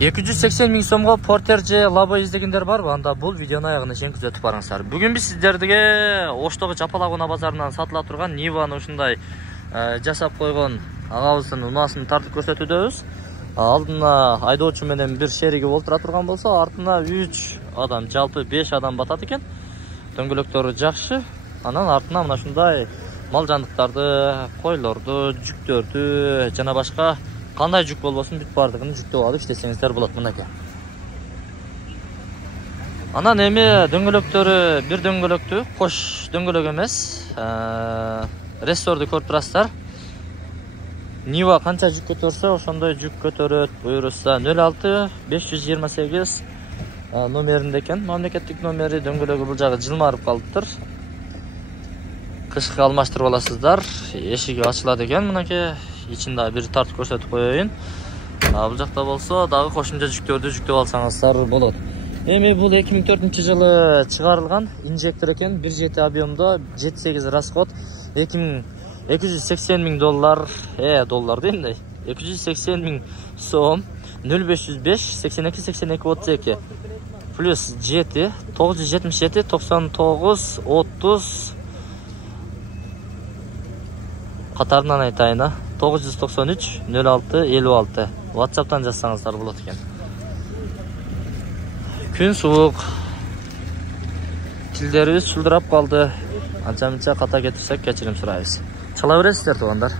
280 миң сомго портер же лабо издегендер барбы? Анда бул видеонун аягына чейин күзөтүп барыңыздар. Бүгүн биз сиздерге Оштогу Жапалагуна базарынан сатыла турган Ниваны ушундай жасап койгон агабыздын унаасын тартып көрсөтүүдөбүз. Алдына айдоочу менен бир шериги олтура турган болсо, артына 3 адам, жалпы 5 адам батат экен. Дөңгөлөктөрү жакшы. Анан артына мына ушундай мал жандыктарды, койлорду, жүктөрдү жана башка кандай жүк болбосун бүт бардыгын жүктөп алып иштесеңиздер болот мынакей. Анан эми дөңгөлөктөрү бир дөңгөлөктү, кош дөңгөлөк эмес, рессорду көрүп турасыздар. Нива канча жүк көтөрсө, ошондой жүк көтөрөт. Буюрса 06 528 номеринде экен. Мамлекеттик номери, дөңгөлөгү бул жагы жылмарып калыптыр. Кышкы алмаштырып аласыздар. Эшиги ачылат экен мынакей. İçinde bir tart көрсөтүп коеюн. Бул жакта болсо дагы кошумча жүктөрдү жүктөп алсаңыздар болот. Эми бул 2004 жылы чыгарылган инжектор экен, 1.7 объемдо, 7.8 расход, 280 миң доллар, доллар дейм да, 280 миң сом, 0505 82 82 32 плюс 7 977 99 30 катарынан айтайын. 993 06 56 WhatsApp'tan жазсаңыздар болот экен. Күн суук. Тилдерибиз чылдырап калды. Анча-мынча ката кетирсек кечирим сурайбыз. Чала бересиздер туугандар.